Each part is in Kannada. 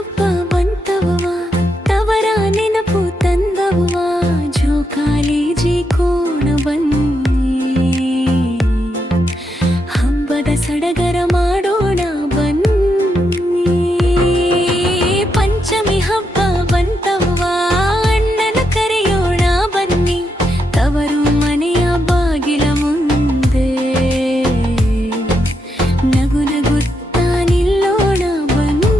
ಹಬ್ಬ ಬಂತವ್ವ ತವರ ನೆನಪು ತಂದವ್ವ ಜೋಕಾಲಿಜಿ ಕೋಣ ಬನ್ನಿ ಹಬ್ಬದ ಸಡಗರ ಮಾಡೋಣ ಬನ್ನಿ ಪಂಚಮಿ ಹಬ್ಬ ಬಂತವ್ವ ಅಣ್ಣನ ಕರೆಯೋಣ ಬನ್ನಿ ತವರು ಮನೆಯ ಬಾಗಿಲ ಮುಂದೆ ನಗು ನಗುತ್ತಾ ನಿಲ್ಲೋಣ ಬನ್ನಿ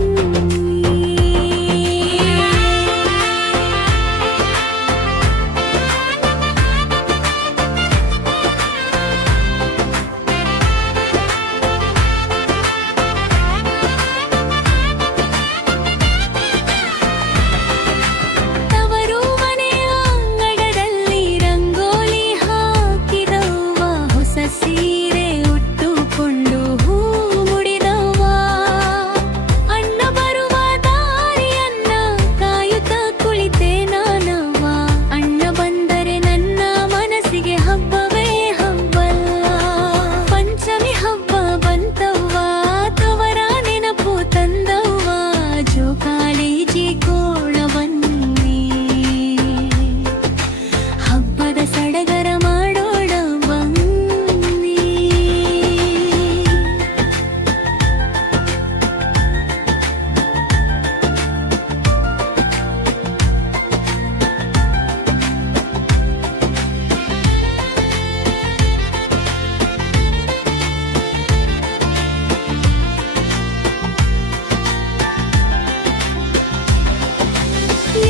ತವರು ಮನೆಯ ಅಂಗಳದಲ್ಲಿ ರಂಗೋಲಿ ಹಾಕಿದವ್ವ ಹೊಸ ಸೀರೆ ಉಟ್ಟುಕೊಂಡು ಹೂ ಮುಡಿದವ್ವ ಅಣ್ಣ ಬರುವ ದಾರಿಯನ್ನ ಕಾಯುತ್ತ ಕುಳಿತೆ ನಾನವ್ವ ಅಣ್ಣ ಬಂದರೆ ನನ್ನ ಮನಸ್ಸಿಗೆ ಹಬ್ಬವೇ ಹಬ್ಬಲ್ಲ ಪಂಚಮಿ ಹಬ್ಬ ಬಂತವ್ವ ತವರ ನೆನಪು ತಂದವ್ವ ಜೋಕಾಲಿಜಿ ಕೋಣ ಬನ್ನಿ ಹಬ್ಬದ ಸಡಗರ ಮಾಡೋಣ ಬನ್ನಿ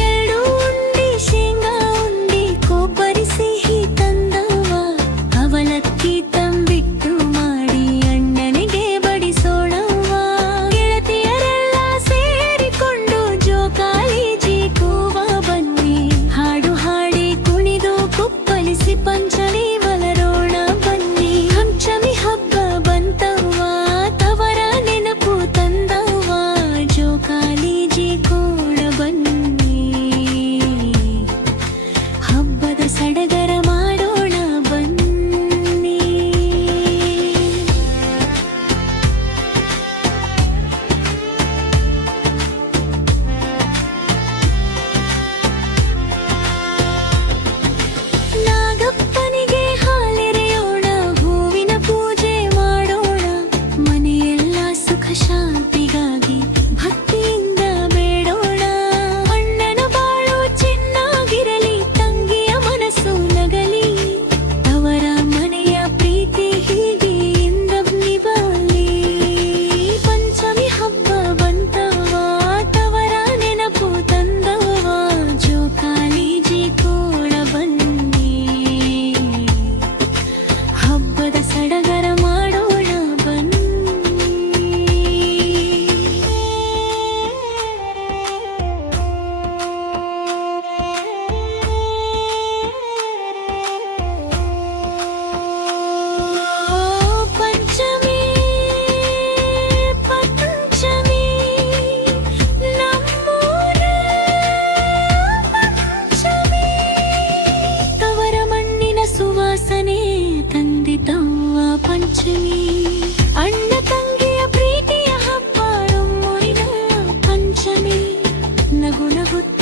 ಎರಡು ಉಂಡಿ ಶೇಂಗಾ ಉಂಡಿ ಕೊಬ್ಬರಿ ಸಿಹಿ ತಂದವ್ವ ಅವಲಕ್ಕಿ ತಂಬಿಟ್ಟು ಮಾಡಿ ಅಣ್ಣನಿಗೆ ಬಡಿಸೋಣವ್ವ ಗೆಳತಿಯರೆಲ್ಲ ಸೇರಿಕೊಂಡು ಜೋಕಾಲಿಜಿ ಕೂವ ಬನ್ನಿ ಹಾಡು ಹಾಡಿ ಕುಣಿದು ಕುಪ್ಪಳಿಸಿ ಪಂಚಮಿ ಮಲರೋಣ ಬನ್ನಿ ಪಂಚಮಿ ಹಬ್ಬ ಬಂತವ್ವ ತವರ ನೆನಪು ತಂದವ್ವ ಜೋಕಾಲಿಜಿ ಕೋಣ ಬನ್ನಿ ಹಬ್ಬದ ಸಡಗರ ಮಾಡೋಣ ಬನ್ನಿ ನಾಗಪ್ಪನಿಗೆ ಹಾಲೆರೆಯೋಣ ಹೂವಿನ ಪೂಜೆ ಮಾಡೋಣ ಮನೆಯೆಲ್ಲ ಸುಖ ಶಾಂತಿಗಾಗಿ ಭಕ್ತಿಯಿಂದ ಬೇಡೋಣ ಅಣ್ಣನ ಬಾಳು ಚೆನ್ನಾಗಿರಲಿ ತಂಗಿಯ ಮನಸ್ಸು ನಗಲಿ ಅವರ ಮನೆಯ ಪ್ರೀತಿ ಹೀಗೆ ಎಂದಬ್ನಿ ಬಾಲಿ ಪಂಚಮಿ ಹಬ್ಬ ಬಂತವ್ವ ತವರ ನೆನಪು ತಂದವ್ವ ಜೋಕಾಲಿಜಿ ಕೋಣ ಬನ್ನಿ ಹಬ್ಬದ ಸಡಗರ ಮಾಡೋಣ ಬನ್ನಿ ಪಂಚಮಿ ಪಂಚಮಿ ನಮ್ಮೂರ ಪಂಚಮಿ ತವರ ಮಣ್ಣಿನ ಸುವಾಸನೆ ತಂದಿತವ್ವ ಪಂಚಮಿ ಅಣ್ಣ ತಂಗಿಯ ಪ್ರೀತಿಯ ಹಬ್ಬ ಮುರಿದ ಪಂಚಮಿ ನಗು ನಗುತ್ತ